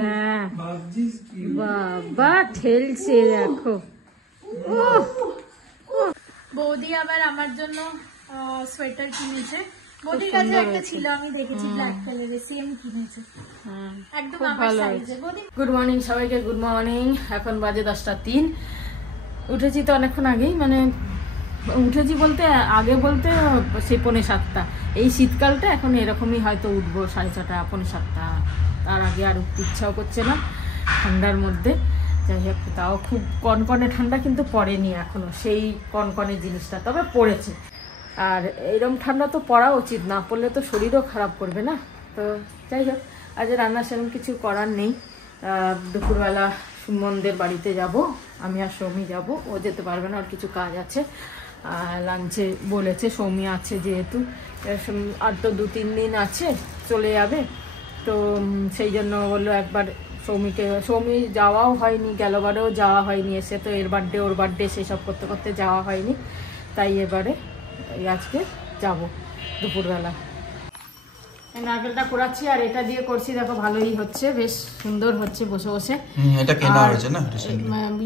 হ্যাঁ বাবা ঠেলছে দেখো। বৌদি আবার আমার জন্য সোয়েটার কিনেছে। বৌদির কাছে একটা ছিল, আমি দেখেছি ব্ল্যাক কালারের, সেম কিনেছে একদম আমার সাইজে। গুড মর্নিং সবাইকে, গুড মর্নিং। এখন বাজে 10:03। উঠেছি তো অনেকক্ষণ আগেই, মানে উঠেছি বলতে আগে বলতে সেই 6:45। এই শীতকালটা এখন এরকমই হয়তো উঠবো 6:30, 6:45। তার আগে আর উঠতে ইচ্ছাও করছে না ঠান্ডার মধ্যে। যাই হোক, তাও খুব কনকনে ঠান্ডা কিন্তু পড়েনি এখনো, সেই কনকনে জিনিসটা তবে পড়েছে। আর এরকম ঠান্ডা তো পড়া উচিত, না পড়লে তো শরীরও খারাপ করবে না। তো যাই হোক, আজ রান্না সেরকম কিছু করার নেই। দুপুরবেলা সুমনদের বাড়িতে যাব, আমি আর সৌমি যাব। ও যেতে পারবে না, ওর কিছু কাজ আছে। লাঞ্চে বলেছে, সৌমি আছে যেহেতু, আর তো 2-3 দিন আছে, চলে যাবে। তো সেই জন্য বললো একবার সৌমি যাওয়াও হয়নি, গেলবারেও যাওয়া হয়নি, এসে তো এর বার্থডে ওর বার্থডে সেসব করতে করতে যাওয়া হয়নি। তাই এবারে আজকে যাব দুপুরবেলা। নারকেলটা কোরাচ্ছি আর এটা দিয়ে করছি, দেখো ভালোই হচ্ছে, বেশ সুন্দর হচ্ছে বসে বসে। এটা কেনা হয়েছে না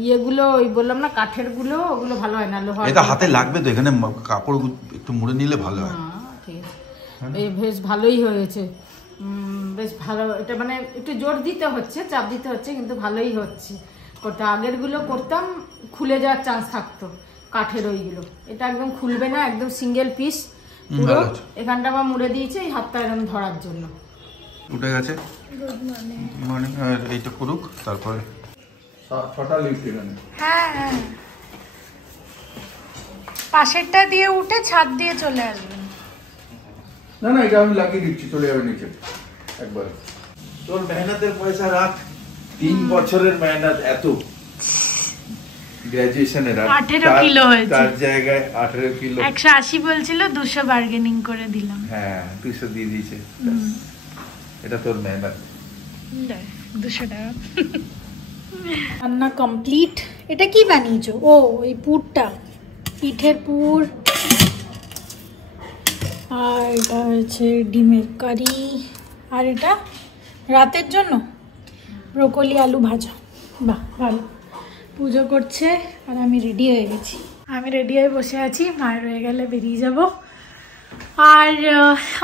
ইয়েগুলো ওই বললাম না কাঠের গুলো, ওগুলো ভালো হয় না, লোহার। এটা হাতে লাগবে তো, এখানে কাপড় একটু মুড়ে নিলে ভালো হয়। ঠিক আছে, এই বেশ ভালোই হয়েছে, বেশ ভালো। এটা মানে একটু জোর দিতে হচ্ছে, চাপ দিতে হচ্ছে, কিন্তু ভালোই হচ্ছে। আগের গুলো করতাম খুলে যাওয়ার চান্স থাকতো, কাঠের ওইগুলো। এটা একদম খুলবে না, একদম সিঙ্গেল পিস পুরো। এখানটা আমার মুড়ে দিয়েছে এই হাতটা এরকম ধরার জন্য। উঠে গেছে। Good morning. আর এইটা করুক, তারপরে 6টা লিফট এখানে। হ্যাঁ হ্যাঁ, পাশেরটা দিয়ে উঠে ছাদ দিয়ে চলে আসবেন। না না, এটা আমি লাগিয়ে দিচ্ছি, চলে যাবে নিচে একবার। তোর মেহনতের পয়সা রাখ, 3 বছরের মেহনত, এত গ্রাজুয়েশনের 18 কিলো হয়েছে, তার জায়গায় 18 কিলো। 180 বলছিল, 200 বার্গেনিং করে দিলাম। হ্যাঁ, 200 দিয়ে দিয়েছে। এটা তোর মেহনত, 200 টাকা। রান্না কমপ্লিট। এটা কি বানিয়েছো? ও এই পুরটা, পিঠের পুর। আর এটা হচ্ছে ডিমের কারি। আর এটা রাতের জন্য ব্রোকলি আলু ভাজা। বাহ, ভালো। পুজো করছে আর আমি রেডি হয়ে গেছি। আমি রেডি হয়ে বসে আছি, মায়ের হয়ে গেলে বেরিয়ে যাব। আর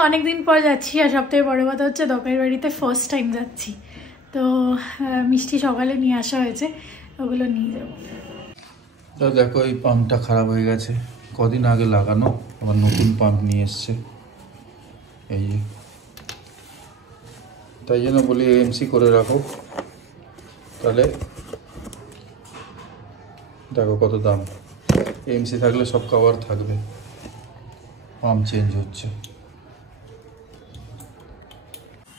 অনেকদিন পর যাচ্ছি, আর সবথেকে বড় কথা হচ্ছে দোকানের বাড়িতে ফার্স্ট টাইম যাচ্ছি। তো মিষ্টি সকালে নিয়ে আসা হয়েছে, ওগুলো নিয়ে যাবো। তো দেখো, এই পাম্পটা খারাপ হয়ে গেছে, কদিন আগে লাগানো, আবার নতুন পাম্প নিয়ে এসছে। এই যে, তাই জন্য বলি এমসি করে রাখো, তাহলে দেখো কত দাম। এমসি থাকলে সব কভার থাকবে। পাম্প চেঞ্জ হচ্ছে।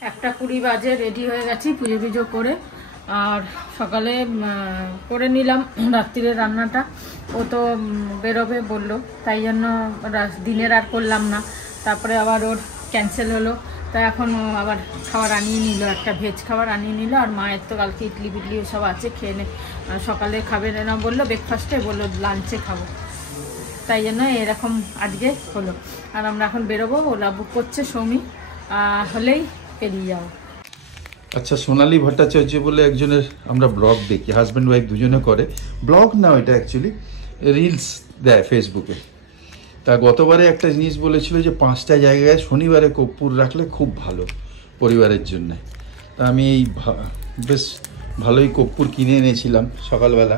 1:20 বাজে, রেডি হয়ে গেছি পুজো টুজো করে। আর সকালে করে নিলাম রাত্রিরে রান্নাটা। ও তো বেরোবে বললো, তাই জন্য দিনের আর করলাম না। তারপরে আবার ওর ক্যান্সেল হলো, তাই এখন ও আবার খাবার আনিয়ে নিল, একটা ভেজ খাবার আনিয়ে নিল। আর মায়ের তো কালকে ইডলি বিডলি সব আছে, খেয়ে নে। সকালে খাবে না বললো, ব্রেকফাস্টে বললো লাঞ্চে খাবো, তাই জন্য এরকম আজকে হলো। আর আমরা এখন বেরোবো, ওলা বুক করছে সৌমি, হলেই বেরিয়ে যাবো। আচ্ছা, সোনালী ভট্টাচার্য বলে একজনের আমরা ব্লগ দেখি, হাজব্যান্ড ওয়াইফ দুজনে করে ব্লগ। না, এটা অ্যাকচুয়ালি রিলস দেয় ফেসবুকে। তা গতবারে একটা জিনিস বলেছিল যে 5টা জায়গায় শনিবারে কর্পূর রাখলে খুব ভালো পরিবারের জন্য। তা আমি এই বেশ ভালোই কর্পূর কিনে এনেছিলাম সকালবেলা।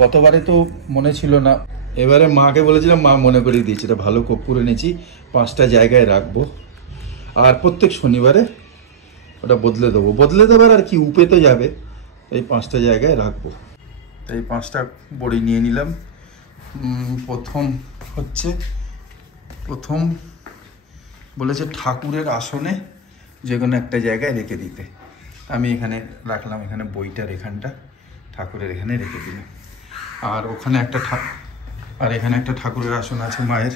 গতবারে তো মনে ছিল না, এবারে মাকে বলেছিলাম, মা মনে করিয়ে দিয়েছে এটা ভালো কর্পূর এনেছি, 5টা জায়গায় রাখবো। আর প্রত্যেক শনিবারে ওটা বদলে দেবার আর কি, উপেতে যাবে, এই 5টা জায়গায় রাখবো। তাই 5টা বড়ি নিয়ে নিলাম। প্রথম বলেছে ঠাকুরের আসনে যে কোনো একটা জায়গায় রেখে দিতে। আমি এখানে রাখলাম, এখানে বইটার এখানটা ঠাকুরের এখানে রেখে দিলাম। আর ওখানে এখানে একটা ঠাকুরের আসন আছে মায়ের,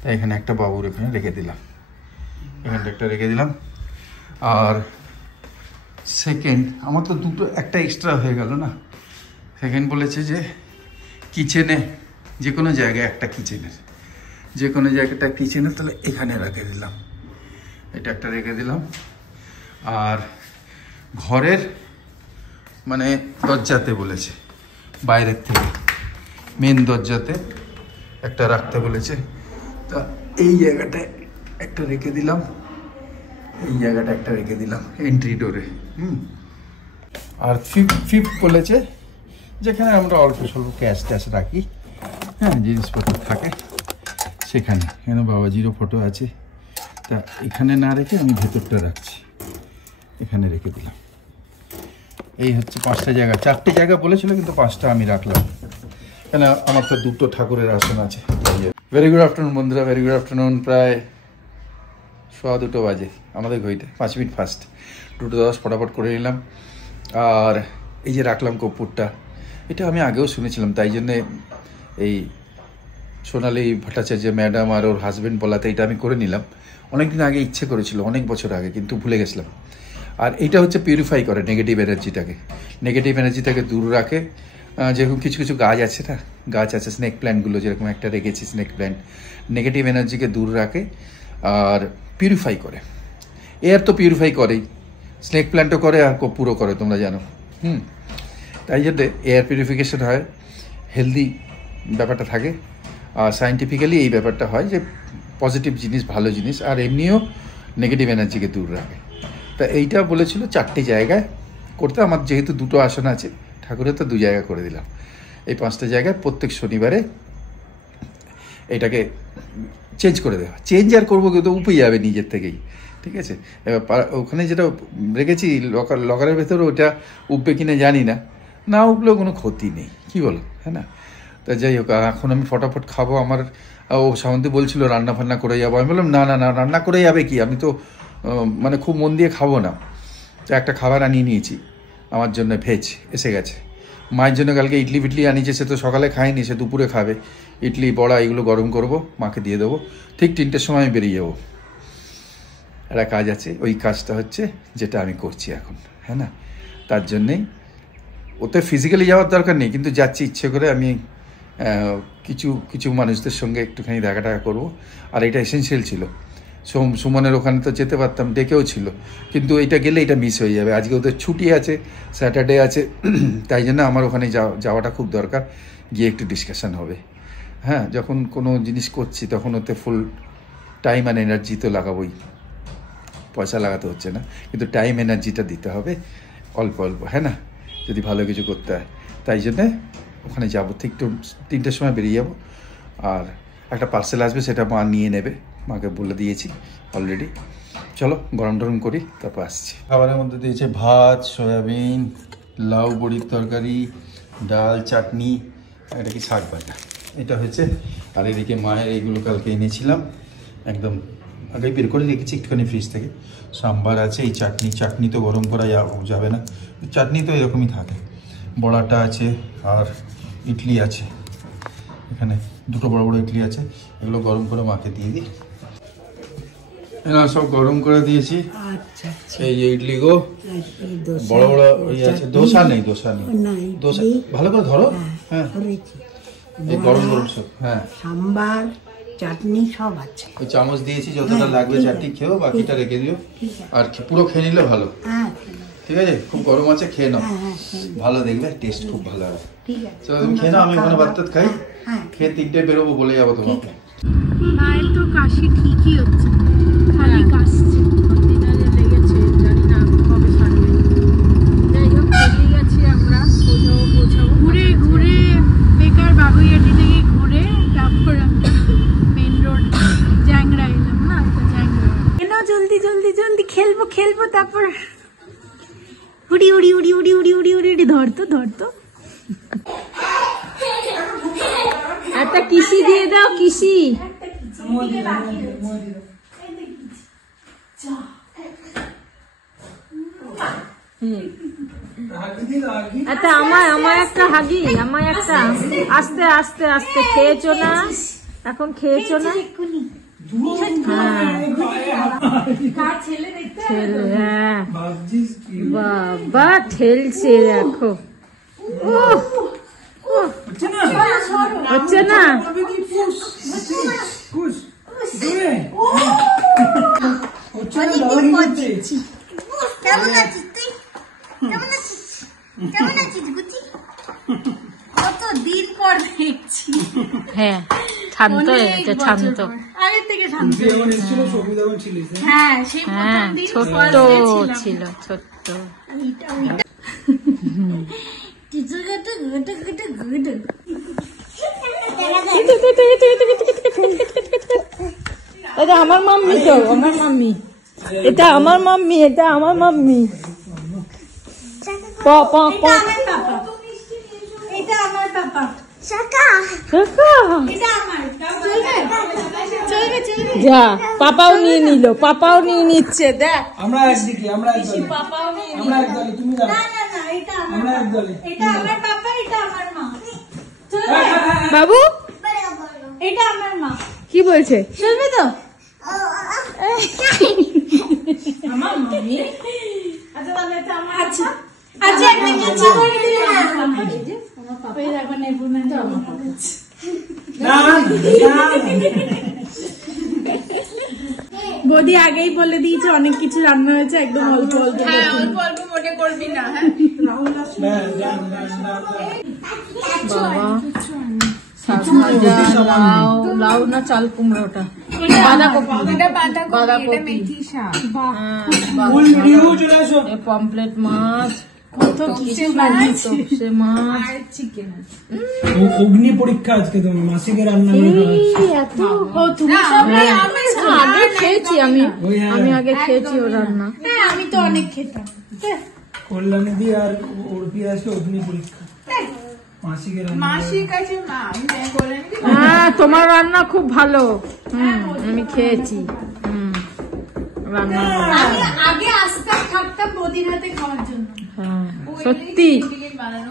তাই এখানে একটা বাবুর এখানে রেখে দিলাম, এখানটা একটা রেখে দিলাম। আর সেকেন্ড, আমার তো একটা এক্সট্রা হয়ে গেল না। সেকেন্ড বলেছে যে কিচেনে, যে কোনো জায়গায় একটা কিচেনের, যে কোনো জায়গাটা কিচেনের, তাহলে এখানে রেখে দিলাম, এটা একটা রেখে দিলাম। আর ঘরের মানে দরজাতে বলেছে, বাইরের থেকে মেন দরজাতে একটা রাখতে বলেছে। তা এই জায়গাটায় একটা রেখে দিলাম, এই জায়গাটা একটা রেখে দিলাম এন্ট্রি ডোরে। আর ফিফথ বলেছে যেখানে আমরা অল্প স্বল্প ক্যাশ ট্যাশ রাখি, হ্যাঁ জিনিসপত্র থাকে সেখানে। এখানে বাবাজিরও ফটো আছে, তা এখানে না রেখে আমি ভেতরটা রাখছি, এখানে রেখে দিলাম। এই হচ্ছে 5টা জায়গা, 4টে জায়গা বলেছিল কিন্তু 5টা আমি রাখলাম, কেন আমার তো 2টো ঠাকুরের আসন আছে। ভেরি গুড আফটারনুন বন্ধুরা, ভেরি গুড আফটারনুন। প্রায় 2:15 বাজে আমাদের ঘড়িতে, 5 মিনিট ফার্স্ট। 2:10 ফটাফট করে নিলাম। আর এই যে রাখলাম কর্পূরটা, এটা আমি আগেও শুনেছিলাম, তাই জন্যে এই সোনালী ভট্টাচার্য ম্যাডাম আর ওর হাজব্যান্ড বলাতে এটা আমি করে নিলাম। অনেকদিন আগে ইচ্ছে করেছিল, অনেক বছর আগে, কিন্তু ভুলে গেছিলাম। আর এইটা হচ্ছে পিউরিফাই করে নেগেটিভ এনার্জিটাকে দূর রাখে। যেরকম কিছু কিছু গাছ আছে না, গাছ আছে স্নেক প্ল্যান্টগুলো, যেরকম একটা রেখেছি স্নেক প্ল্যান্ট, নেগেটিভ এনার্জিকে দূর রাখে আর পিউরিফাই করে। এয়ার তো পিউরিফাই করেই, স্নেক প্ল্যান্টও করে আর কর্পূরও করে, তোমরা জানো। তাই জন্যে এয়ার পিউরিফিকেশন হয়, হেলদি ব্যাপারটা থাকে। আর সায়েন্টিফিক্যালি এই ব্যাপারটা হয় যে পজিটিভ জিনিস, ভালো জিনিস, আর এমনিও নেগেটিভ এনার্জিকে দূর রাখে। তা এইটা বলেছিল 4টে জায়গায় করতে। আমার যেহেতু 2টো আসন আছে ঠাকুরের, তো 2 জায়গা করে দিলাম। এই 5টা জায়গায় প্রত্যেক শনিবারে এটাকে চেঞ্জ করে দেওয়া। চেঞ্জ আর করবো কিন্তু উপরে যাবে নিজের থেকেই, ঠিক আছে। এবার ওখানে যেটা রেখেছি লকারের ভেতরে, ওটা উঠবে কিনা জানি না, না উঠলেও কোনো ক্ষতি নেই, কি বলো, হ্যাঁ না। তা যাই হোক, এখন আমি ফটাফট খাবো। আমার ও সামন্তি বলছিল রান্না ফান্না করে যাবো, আমি বললাম না না না, রান্না করে যাবে কি, আমি তো মানে খুব মন দিয়ে খাবো না। তো একটা খাবার আনিয়ে নিয়েছি আমার জন্য, ভেজ এসে গেছে। মায়ের জন্য কালকে ইডলি ফিডলি আনিয়েছে, সে তো সকালে খায়নি, সে দুপুরে খাবে। ইডলি বড়া এগুলো গরম করব, মাকে দিয়ে দেবো। ঠিক 3টের সময় আমি বেরিয়ে যাবো। একটা কাজ আছে, ওই কাজটা হচ্ছে যেটা আমি করছি এখন, হ্যাঁ না। তার জন্যেই ওতে ফিজিক্যালি যাওয়ার দরকার নেই, কিন্তু যাচ্ছি ইচ্ছে করে। আমি কিছু মানুষদের সঙ্গে একটুখানি দেখা করবো, আর এটা এসেন্সিয়াল ছিল। সুমনের ওখানে তো যেতে পারতাম, ডেকেও ছিল, কিন্তু এটা গেলে এটা মিস হয়ে যাবে। আজকে ওদের ছুটি আছে, স্যাটারডে আছে, তাই জন্য আমার ওখানে যাওয়াটা খুব দরকার। গিয়ে একটু ডিসকাশন হবে, হ্যাঁ। যখন কোনো জিনিস করছি তখন ওতে ফুল টাইম আর এনার্জি তো লাগাবোই, পয়সা লাগাতে হচ্ছে না, কিন্তু টাইম এনার্জিটা দিতে হবে অল্প অল্প, হ্যাঁ না, যদি ভালো কিছু করতে হয়। তাই জন্যে ওখানে যাবো, ঠিক 3টের সময় বেরিয়ে যাবো। আর একটা পার্সেল আসবে, সেটা মা নিয়ে নেবে, মাকে বলে দিয়েছি অলরেডি। চলো গরম টরম করি, তারপর আসছি। খাবারের মধ্যে দিয়েছে ভাত, সয়াবিন, লাউ বড়ির তরকারি, ডাল, চাটনি, এটা কি শাক ভাজা, এটা হয়েছে। আর এদিকে মায়ের এইগুলো কালকে এনেছিলাম, একদম আগেই বের করে রেখেছি একটুখানি ফ্রিজ থেকে। সাম্বার আছে, এই চাটনি তো গরম করা যাবে না, চাটনি তো এরকমই থাকে। বড়াটা আছে, আর ইডলি আছে, এখানে 2টো বড় বড় ইডলি আছে, এগুলো গরম করে মাকে দিয়ে দিই। সব গরম করে দিয়েছি। এই যে ইডলি গো, বড় বড় ওই আছে, দোসা নেই, দোসা ভালো করে ধরো, হ্যাঁ এই গরম গরম সব, হ্যাঁ সাম্বার চাটনি সব আছে। ওই চামচ দিয়েছি, যতটা লাগবে চাটনি খেও, বাকিটা রেখে দিও। আর পুরো খেয়ে নিলে ভালো, ঠিক আছে। খুব গরম আছে, খেয়ে নাও, ভালো দেখবে, টেস্ট খুব ভালো হবে। চলো তুমি খেয়ে নাও, আমি ওখানে ভাত খাই, খেয়ে 3টে বেরোবো, বলে যাবো তোমাকে। মায়ের তো কাশি ঠিকই হচ্ছে, খালি কাশছে, লেগেছে, জানি না কবে সারবে। যাই হোক, বেরিয়ে গেছি আমরা, পৌঁছাবো। ঘুরে ঘুরে বেকার বাগুইয়াটি থেকে ঘুরে তারপর আমরা মেন রোড জ্যাংরা এলাম না, জ্যাংরা এলো। জলদি জলদি জলদি খেলবো, তারপর উড়ি উড়ি উড়ি উড়ি উড়ি উড়ি উড়ি উড়ি ধরতো। একটা কিসি দিয়ে দাও, কিসি। আচ্ছা আমার একটা হাগি, আমায় একটা। আস্তে আস্তে আস্তে, খেয়েছো না এখন, খেয়েছো না? হ্যাঁ বাবা ঠেলছে, দেখো। হচ্ছে না, কেমন আছিস তুই? কেমন আছিস? কেমন আছিস গুচি? কত দিন পর দেখছি। হ্যাঁ শান্ত হয়ে গেছে, শান্ত। আগের থেকে শান্ত। হ্যাঁ সেই প্রথম দিন ছোট্ট ছিল, ছোট্ট। কিছু গেটে গেটে গেটে গেটে। এটা আমার মাম্মি, তো আমার মাম্মি, এটা আমার মাম্মি, এটা আমার মাম্মি। এটা আমার পাপা, এটা আমার পাপা। কাকা এটা আমার। চলবে চলবে। যা, পাপাও নিয়ে নিল, পাপাও নিয়ে নিচ্ছে। দেখ আমরা একদিকে, আমরা এক দলে, পাপাও নিয়ে আমরা এক দলে, তুমি যাও। না না না, এটা আমার। আমরা এক দলে। এটা আমার পাপা, এটা আমার মা। চলবে? বাবু এটা আমার মা। কি বলছে? চলবে তো? আমার মাম্মি। আচ্ছা তাহলে এটা আমার। আচ্ছা আচ্ছা, একটা কিছু করে দিলে না। ওই দেখো নেপুনা তো আমার পাপা। বৌদি আগেই বলে দিয়েছে অনেক কিছু রান্না হয়েছে, একদম অল্প অল্প। হ্যাঁ অল্প অল্প মনে করবি না। বাবা শাক ভাজা, লাউ, লাউ না চাল কুমড়োটা, বাঁধাকপি, পমপ্লেট মাছ, কত কিছু বানিয়েছে। সে মাছ, অগ্নি পরীক্ষা আজকে তুমি মাসিকে রান্না করে খাওয়াচ্ছি। এত। ও তুমি সবাই আমি আগে খেয়েছি আমি, আমি আগে খেয়েছি ও রান্না। হ্যাঁ আমি তো অনেক খেতাম। কল্যাণী দি আর অর্পি আজকে অগ্নি পরীক্ষা মাসিকে রান্না। হ্যাঁ তোমার রান্না খুব ভালো, আমি খেয়েছি। রান্না আমি আগে আসতাম থাকতাম বৌদির হাতে খাওয়ার জন্য। হ্যাঁ সত্যি।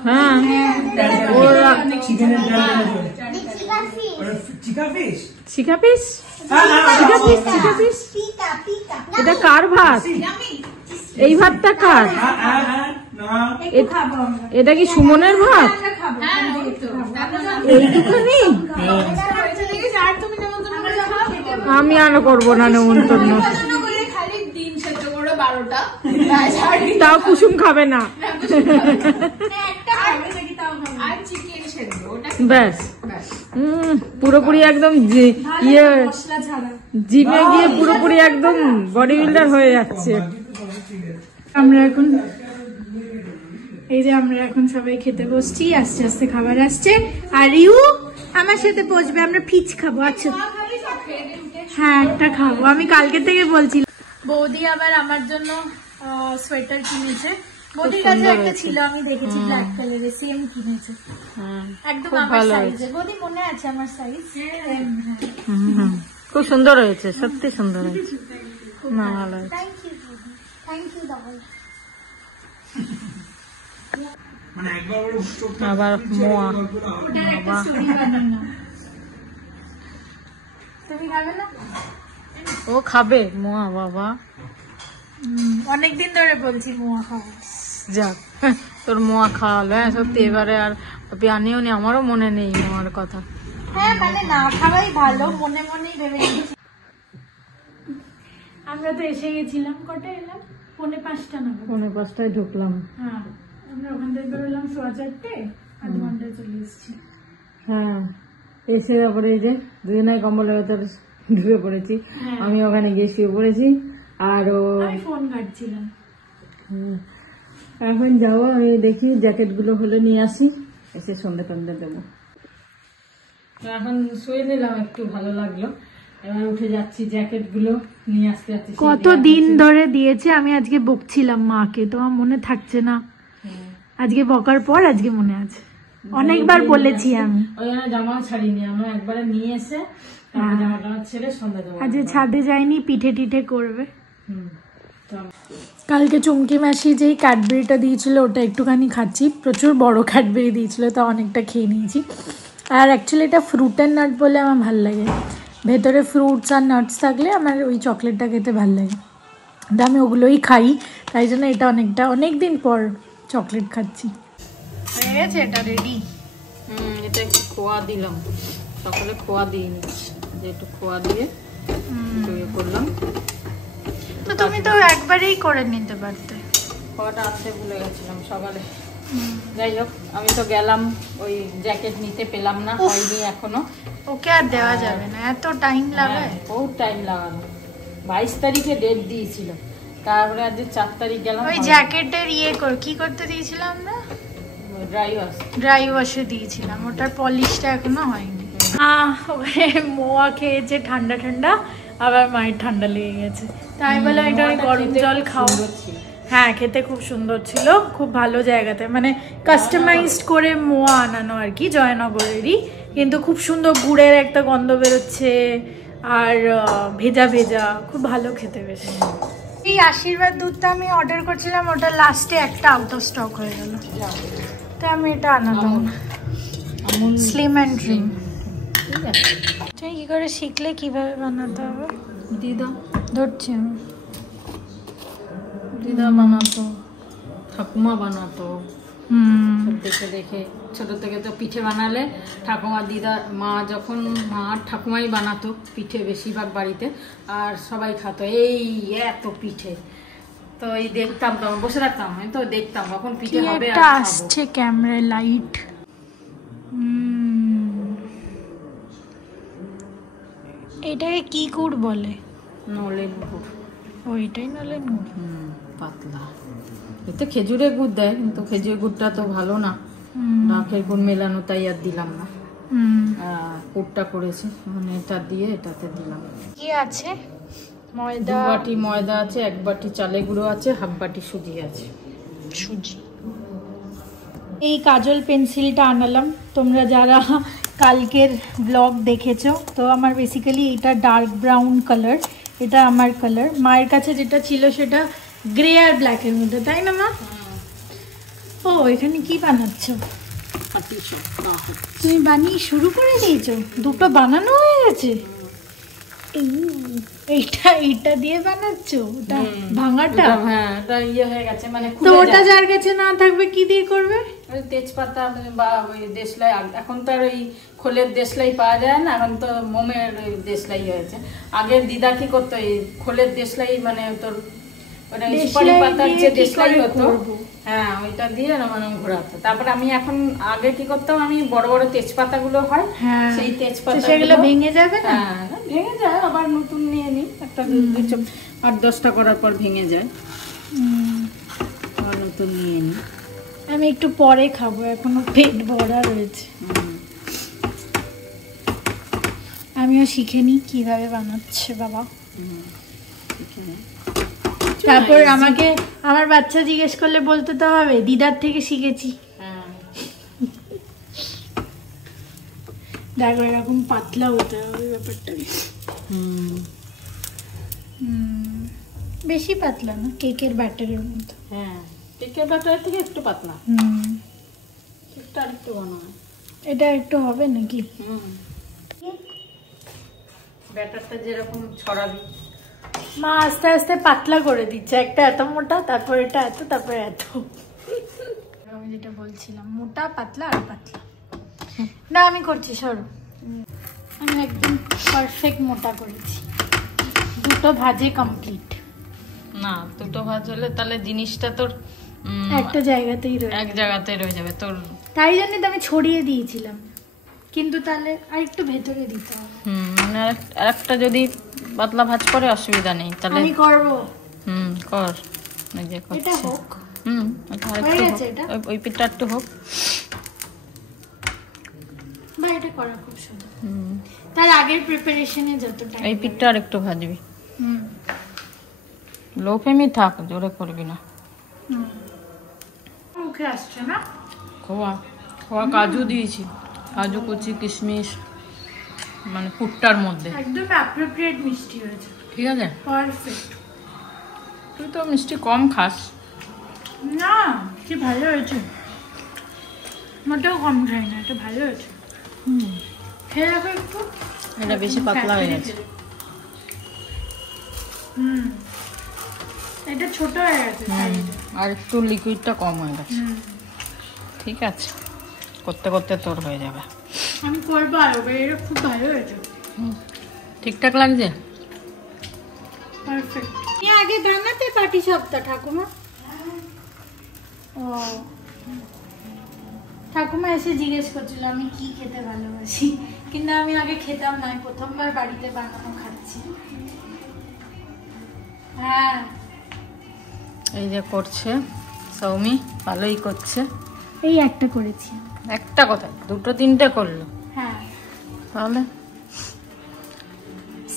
হ্যাঁ ওরা চিকেনের চিকা ফিশ, চিকা পিস, চিকা পিস, চিকা পিস। এটা কার ভাত? এই ভাতটা কার? এটা কি সুমনের ভাত? এইটুখানি? আমি আর করবো না নেমন্তন্ন, তাও কুসুম খাবে না। ব্যাস পুরোপুরি একদম ইয়ে জিমে গিয়ে পুরোপুরি একদম বডি বিল্ডার হয়ে যাচ্ছে। আমরা এখন এই যে আমরা এখন সবাই খেতে বসছি, আস্তে আস্তে খাবার আসছে। আর ইউ আমার সাথে বসবে, আমরা ফিচ খাবো। আচ্ছা হ্যাঁ একটা খাবো, আমি কালকে থেকে বলছি। বৌদি আবার আমার জন্য সোয়েটার কিনেছে, বৌদির কাছে একটা ছিল আমি দেখেছি ব্ল্যাক কালারের, সেম কিনেছে একদম আমার সাইজে। বৌদি মনে আছে আমার সাইজ? খুব সুন্দর হয়েছে, সত্যি সুন্দর হয়েছে। না ভালো হয়েছে। থ্যাংক ইউ বৌদি, থ্যাংক ইউ দাদা। মানে একবার বলে চোখটা আবার মোয়া বাবা তুমি খাবে না? ও খাবে মোয়া বাবা, অনেকদিন ধরে বলছি মোয়া খাবো। যাক তোর মোয়া খাওয়ালো। হ্যাঁ সত্যি এবারে আর আনিও নি, আমারও মনে নেই মোয়ার কথা। হ্যাঁ মানে না খাওয়াই ভালো, মনে মনেই ভেবে নিয়েছি। আমরা তো এসে গেছিলাম, কটায় এলাম? 4:45 নাগাদ। 5:45 ঢুকলাম। হ্যাঁ আমরা ওখান থেকে বেরোলাম 4:15, আধ ঘন্টায় চলে এসেছি। হ্যাঁ এসে তারপরে এই যে দুজনাই কম্বলের ভেতর ঢুকে পড়েছি। আমি ওখানে গিয়ে শুয়ে পড়েছি আর ও আমি ফোন ঘাটছিলাম। এখন যাবো, আমি দেখি জ্যাকেট গুলো হলে নিয়ে আসি, এসে সন্ধ্যে টন্ধে দেবো। এখন শুয়ে নিলাম, একটু ভালো লাগলো। এবার উঠে যাচ্ছি, জ্যাকেট গুলো নিয়ে আসতে যাচ্ছি। কত দিন ধরে দিয়েছে, আমি আজকে বকছিলাম মাকে, তোমার মনে থাকছে না? আজকে বকার পর আজকে মনে আছে, অনেকবার বলেছি আমি। ওই জন্য জামা ছাড়িনি, আমরা একবারে নিয়ে এসে জামা টামা ছেড়ে সন্ধ্যা দেবো। আজকে ছাদে যাইনি, পিঠে টিঠে করবে। কালকে চুমকি মাসি যেই ক্যাডবেরিটা দিয়েছিল ওটা একটুখানি খাচ্ছি, প্রচুর বড় ক্যাডবেরি দিয়েছিল, তা অনেকটা খেয়ে নিয়েছি। আর অ্যাকচুয়ালি এটা ফ্রুট অ্যান্ড নাট বলে আমার ভালো লাগে, ভেতরে ফ্রুটস আর নাটস থাকলে আমার ওই চকলেটটা খেতে ভালো লাগে, আমি ওগুলোই খাই, তাই জন্য এটা অনেক দিন পর চকলেট খাচ্ছি। হয়ে গেছে এটা রেডি। এটা একটু খোয়া দিলাম, সকালে খোয়া দিইনি, যে একটু খোয়া দিয়ে করলাম। তো তুমি তো একবারেই করে নিতে পারতে। খাওয়াটা আনতে ভুলে গেছিলাম সকালে। যাই হোক, আমি তো গেলাম, ওই জ্যাকেট নিতে পেলাম না, হয়নি এখনো। ওকে আর দেওয়া যাবে না, এত টাইম লাগে। বহুত টাইম লাগানো। 22 তারিখে ডেট দিয়েছিল, তারপরে আজ 4 তারিখ গেলাম। ওই জ্যাকেটের কি করতে দিয়েছিলাম আমরা? ড্রাই ওয়াশে দিয়েছিলাম, ওটার পলিশটা এখনো হয়নি। ওখানে মোয়া খেয়েছে ঠান্ডা ঠান্ডা, আবার মায়ের ঠান্ডা লেগে গেছে, তাই বলে এটা গরম জল খাও। হ্যাঁ, খেতে খুব সুন্দর ছিল, খুব ভালো জায়গাতে, মানে কাস্টমাইজড করে মোয়া আনানো আর কি, জয়নগরেরই, কিন্তু খুব সুন্দর গুড়ের একটা গন্ধ বেরোচ্ছে আর ভেজা ভেজা, খুব ভালো খেতে বেশ। এই আশীর্বাদ দুধটা আমি অর্ডার করছিলাম, ওটা লাস্টে একটা আউট অফ স্টক হয়ে গেল, তাই আমি এটা আনালাম, স্লিম অ্যান্ড ড্রিম। তুমি কি করে শিখলে কিভাবে বানাতে হবে? দিদা ধরছি আমি। দিদা বানাতো, ঠাকুমা বানাতো, দেখে দেখে ছোট থেকে তো পিঠে বানালে ঠাকুমা দিদা মা যখন মা ঠাকুমাই বানাতো পিঠে বেশিরভাগ বাড়িতে, আর সবাই খাতো এই এত পিঠে। তো এই দেখতাম, তখন বসে থাকতাম, আমি তো দেখতাম কখন পিঠে হবে। এটা আসছে ক্যামেরা লাইট, এটাকে কি গুড় বলে? নলেন গুড়। ওইটাই নলেন গুড়। পাতলা, এতে খেজুরের গুড় দেয়, কিন্তু খেজুরের গুড়টা তো ভালো না, নাকের গুড় মেলানো, তাই আর দিলাম না। গুড়টা করেছি, মানে এটা দিয়ে এটাতে দিলাম। কি আছে? ময়দা, 2 বাটি ময়দা আছে, 1 বাটি চালের গুঁড়ো আছে, 1/2 বাটি সুজি আছে। সুজি। এই কাজল পেন্সিলটা আনালাম, তোমরা যারা কালকের ব্লগ দেখেছো, তো আমার বেসিক্যালি এটা ডার্ক ব্রাউন কালার, এটা আমার কালার। মায়ের কাছে যেটা ছিল সেটা গ্রে আর ব্ল্যাকের মধ্যে, তাই না মা? ও এখানে কি বানাচ্ছো? তুমি বানিয়ে শুরু করে দিয়েছো? দুটো বানানো হয়ে গেছে? এইটা দিয়ে বানাচ্ছো? ওটা ভাঙাটা? হ্যাঁ, এটা ইয়ে হয়ে গেছে, মানে তো ওটা যার কাছে না থাকবে কি দিয়ে করবে? ওই তেজপাতা বা ওই দেশলাই, এখন তো আর ওই খোলের দেশলাই পাওয়া যায় না, এখন তো মোমের দেশলাই হয়েছে। আগে দিদা কি করতো, এই খোলের দেশলাই, মানে তোর ওটা সুপারি পাতার যে দেশলাই হতো, হ্যাঁ ওইটা দিয়ে মানে ঘোরাতো। তারপর আমি এখন, আগে কি করতাম, আমি বড় বড় তেজপাতা গুলো হয়, সেই তেজপাতা সেগুলো ভেঙে যাবে না? হ্যাঁ ভেঙে যায়, আবার নতুন নিয়ে নিই, একটা 8-10টা করার পর ভেঙে যায়, আবার নতুন নিয়ে নিই। আমি একটু পরে খাবো, এখনো পেট ভরা রয়েছে। আমিও শিখে নিই কিভাবে বানাচ্ছে বাবা। তারপর আমাকে আমার বাচ্চা জিজ্ঞেস করলে বলতে তো হবে দিদার থেকে শিখেছি। দেখো এরকম পাতলা হতে হবে ব্যাপারটা, বেশি পাতলা না, কেকের ব্যাটারের মতো। হ্যাঁ, কেকের ব্যাটারের থেকে একটু পাতলা, কেকটা আরেকটু বানানো। এটা একটু হবে নাকি? ব্যাটারটা যেরকম ছড়াবি, মা আস্তে আস্তে পাতলা করে দিচ্ছে, একটা এত মোটা, তারপর এটা এত, তারপর এত। আমি যেটা বলছিলাম, মোটা পাতলা আর পাতলা না, আমি করছি সরো, আমি একদম পারফেক্ট মোটা করেছি। দুটো ভাজে কমপ্লিট না, দুটো ভাজ হলে তাহলে জিনিসটা তোর একটা জায়গাতেই রয়ে, এক জায়গাতেই রয়ে যাবে তোর, তাই জন্য তো আমি ছড়িয়ে দিয়েছিলাম, কিন্তু তাহলে আর একটু ভেতরে দিতে হবে। মানে আরেকটা যদি পাতলা ভাজ করে অসুবিধা নেই, তাহলে আমি করব। কর, এটা হোক, এটা আরেকটু ওই পিঠটা একটু হোক, বা এটা করা খুব সুন্দর। তার আগের প্রিপারেশনে যত টাইম, এই পিঠটা আরেকটু ভাজবি, লো ফ্লেমে থাক, জোরে করবি না। মুখে আসছে না? খোয়া কাজু দিয়েছি, কাজু কুচি, কিশমিশ, মানে পুটটার মধ্যে একদম অ্যাপ্রোপ্রিয়েট মিষ্টি হয়েছে, ঠিক আছে, পারফেক্ট। তুই তো মিষ্টি কম খাস না, কি ভালো হয়েছে, মোটেও কম খাই না, এটা ভালো হয়েছে। খেয়ে রাখো একটু, এটা বেশি পাতলা হয়ে গেছে। এটা ছোট হয়ে গেছে, আর একটু লিকুইডটা কম হয়ে গেছে, ঠিক আছে, করতে করতে তোর হয়ে যাবে। আমি করবো আরো, এটা খুব ভালো হয়েছে, ঠিকঠাক লাগছে, পারফেক্ট। আগে বানাতে পাটি সাপটা ঠাকুমা? ঠাকুমা এসে জিজ্ঞেস করছিল আমি কি খেতে ভালোবাসি, কিন্তু আমি আগে খেতাম না, আমি প্রথমবার বাড়িতে বানানো খাচ্ছি। হ্যাঁ এই যে করছে সৌমি, ভালোই করছে। এই একটা করেছি। একটা কথা, দুটো তিনটে করলো। হ্যাঁ তাহলে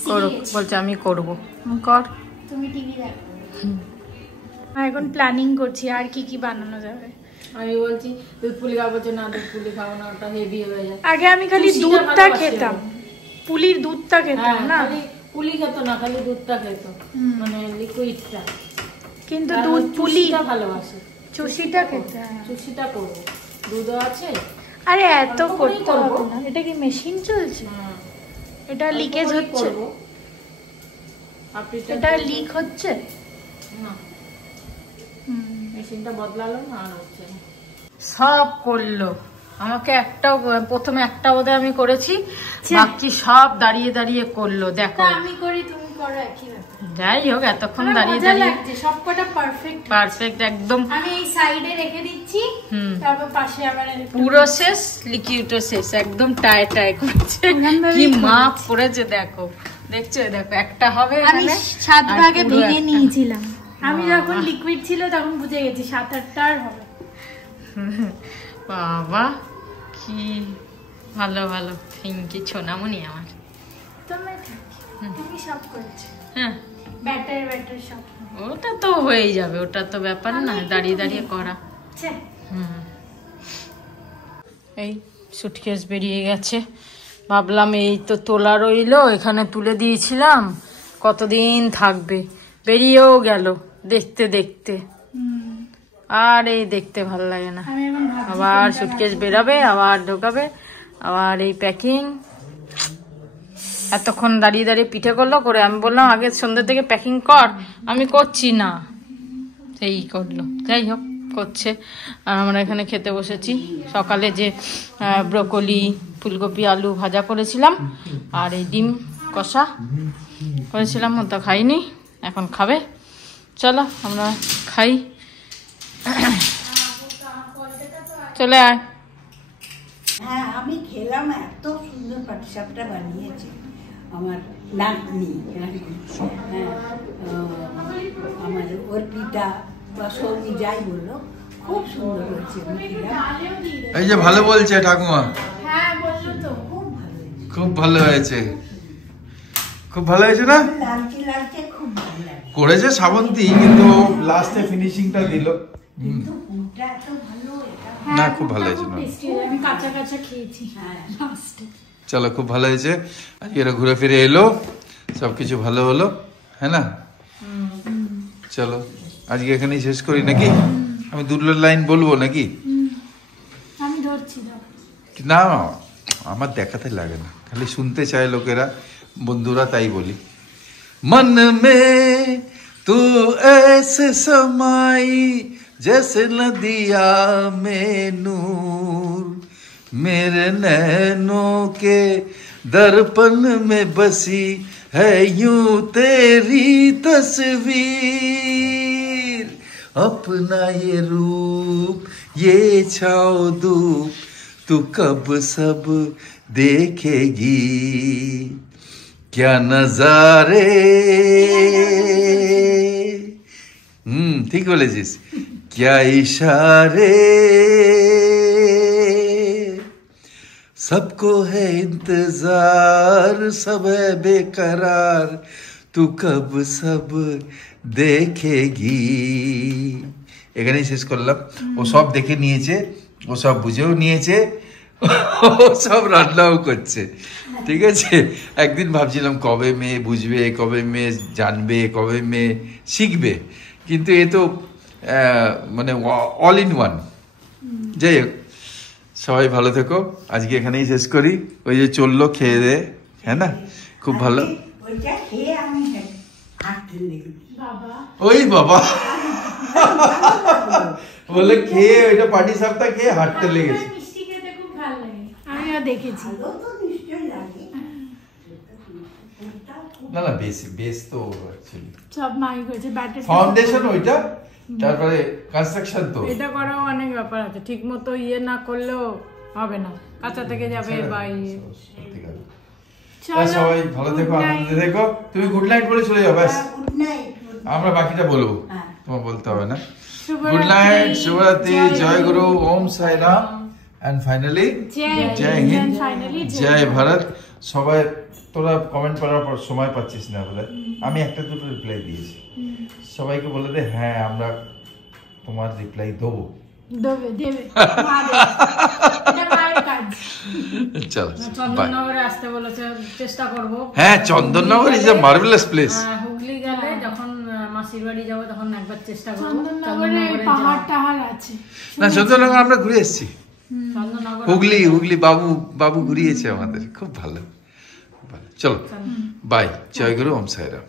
করুক, বলছে আমি করবো, কর। তুমি টিভি দেখো। এখন প্ল্যানিং করছি আর কি কি বানানো যাবে। আমি বলছি দুধ পুলি খাবো, বলছে না দুধ পুলি খাবো না, ওটা হেভি হয়ে যায়। আগে আমি খালি দুধটা খেতাম, পুলির দুধটা খেতাম না, পুলি খেত না, খালি দুধটা খেত, মানে লিকুইডটা। কিন্তু দুধ পুলি ভালোবাসে, চুষিটা খেতে। চুষিটা করবো, দুধও আছে। আরে এত করতে হবে না। এটা কি মেশিন চলছে? এটা লিকেজ হচ্ছে, এটা লিক হচ্ছে না, মেশিনটা বদলালো না, আর হচ্ছে না। সব করলো আমাকে, একটাও প্রথমে একটা বোধহয় আমি করেছি, বাকি সব দাঁড়িয়ে দাঁড়িয়ে করলো। দেখো আমি করি তুমি করো একই ব্যাপার। যাই হোক এতক্ষণ দাঁড়িয়ে দাঁড়িয়ে সবকটা পারফেক্ট পারফেক্ট একদম। আমি এই সাইডে রেখে দিচ্ছি, তারপর পাশে আবার পুরো শেষ, লিকুইডও শেষ, একদম টাই টাই করছে। কি মাপ করেছে দেখো, দেখছো? দেখো একটা হবে, আমি 7 ভাগে ভেঙে নিয়েছিলাম। আমি যখন লিকুইড ছিল তখন বুঝে গেছি 7-8টা হবে। বাবা কি ভালো ভালো, থ্যাংক ইউ সোনামণি আমার। তুমি সব করেছো। হ্যাঁ ব্যাটার সব। ওটা তো হয়েই যাবে, ওটা তো ব্যাপার না, দাঁড়িয়ে দাঁড়িয়ে করা। এই সুটকেস বেরিয়ে গেছে, ভাবলাম এই তো তোলা রইলো, এখানে তুলে দিয়েছিলাম, কতদিন থাকবে, বেরিয়েও গেল দেখতে দেখতে। আর এই দেখতে ভালো লাগে না, আবার সুটকেস বেরাবে, আবার ঢোকাবে, আবার এই প্যাকিং। এতক্ষণ দাঁড়িয়ে দাঁড়িয়ে পিঠে করলো করে, আমি বললাম আগে সন্ধ্যে থেকে প্যাকিং কর, আমি করছি না, সেই করলো। যাই হোক করছে, আর আমরা এখানে খেতে বসেছি। সকালে যে ব্রোকলি ফুলকপি আলু ভাজা করেছিলাম, আর এই ডিম কষা করেছিলাম, ওটা খাইনি, এখন খাবে। চলো আমরা খাই, চলে আয়। হ্যাঁ আমি খেলাম, এত সুন্দর পাটিসাপটা বানিয়েছে আমার নাতনি। হ্যাঁ আমার অর্পিতা বা সৌমি যাই বললো, খুব সুন্দর হয়েছে। এই যে ভালো বলছে ঠাকুমা, হ্যাঁ বললো তো, খুব ভালো হয়েছে। খুব ভালো হয়েছে না? লালচে লালচে খুব ভালো লাগে করেছে শ্রাবন্তী, কিন্তু লাস্টে ফিনিশিংটা দিল। কিন্তু পুরটা এত ভালো, এটা না খুব ভালো হয়েছে না, আমি কাঁচা কাঁচা খেয়েছি। চলো খুব ভালো হয়েছে। আজকে এরা ঘুরে ফিরে এলো, সবকিছু ভালো হলো, হ্যাঁ না? চলো আজকে এখানেই শেষ করি নাকি? আমি 2 লাইন বলবো নাকি? আমি ধরছি না আমার দেখাতে লাগে না, খালি শুনতে চায় লোকেরা, বন্ধুরা, তাই বলি। মন মে তু ऐसे समाई जैसे नदिया में नूर, मेरे नैनों के दर्पण में बसी है यूं तेरी तस्वीर, अपना ये रूप ये छाओ धूप तू कब सब देखेगी, क्या नजारे। ठीक বলেছিস, क्या इशारे, सबको है इंतजार, सब है बेकरार, तू कब सब देखेगी। এখানেই শেষ করলাম। ও সব দেখে নিয়েছে, ও সব বুঝেও নিয়েছে, ও সব রান্নাও করছে, ঠিক আছে। একদিন ভাবছিলাম কবে মেয়ে বুঝবে, কবে মেয়ে জানবে, কবে মেয়ে শিখবে, কিন্তু এ তো মানে অল ইন ওয়ান। যাই হোক, সবাই ভালো থেকো, আজকে এখানেই শেষ করি। ওই যে চললো খেয়ে দে, হ্যাঁ না, খুব ভালো। ওইটা খেয়ে আমি হাঁটতে লেগে ওই বাবা বলে খেয়ে ওইটা পাটি সাপটা খেয়ে হাঁটতে লেগেছে। মিষ্টি খেতে খুব ভালো লাগে, আমিও দেখেছি। না না বেশ বেশ তো অ্যাকচুয়ালি সব মাই করেছে, ব্যাটার ফাউন্ডেশন ওইটা, তারপরে কনস্ট্রাকশন তো এটা করাও অনেক ব্যাপার আছে, ঠিক মতো ইয়ে না করলেও হবে না, কাঁচা থেকে যাবে বা ইয়ে। সত্যি কথা। তা সবাই ভালো থেকো, আনন্দে থেকো। তুমি গুড নাইট বলে চলে যাও ব্যাস, গুড নাইট। আমরা বাকিটা বলবো, হ্যাঁ। তোমার বলতে হবে না। গুড নাইট, শুভরাত্রি, জয় গুরু, ওম সাই রাম, এন্ড ফাইনালি জয় হিন্দ, জয় ভারত। সবাই তোরা কমেন্ট করার পর সময় পাচ্ছিস না বলে আমি একটা দুটো রিপ্লাই দিয়েছি। সবাইকে বলে দে হ্যাঁ আমরা তোমার রিপ্লাই দেবো। দেবে মা দেবে। এটা মায়ের কাজ। চল বাই। চন্দননগরে আসতে বলেছে, চেষ্টা করব। হ্যাঁ, Chandannagar is a marvellous place. Hooghly গেলে যখন মাসির বাড়ি যাবো তখন একবার চেষ্টা করবো। চন্দননগরে পাহাড় টাহাড় আছে। না, চন্দননগর আমরা ঘুরে এসেছি। চন্দননগর হুগলি বাবু ঘুরিয়েছে আমাদের, খুব ভালো। চলো বাই, জয় গুরু, ওম সাই রাম।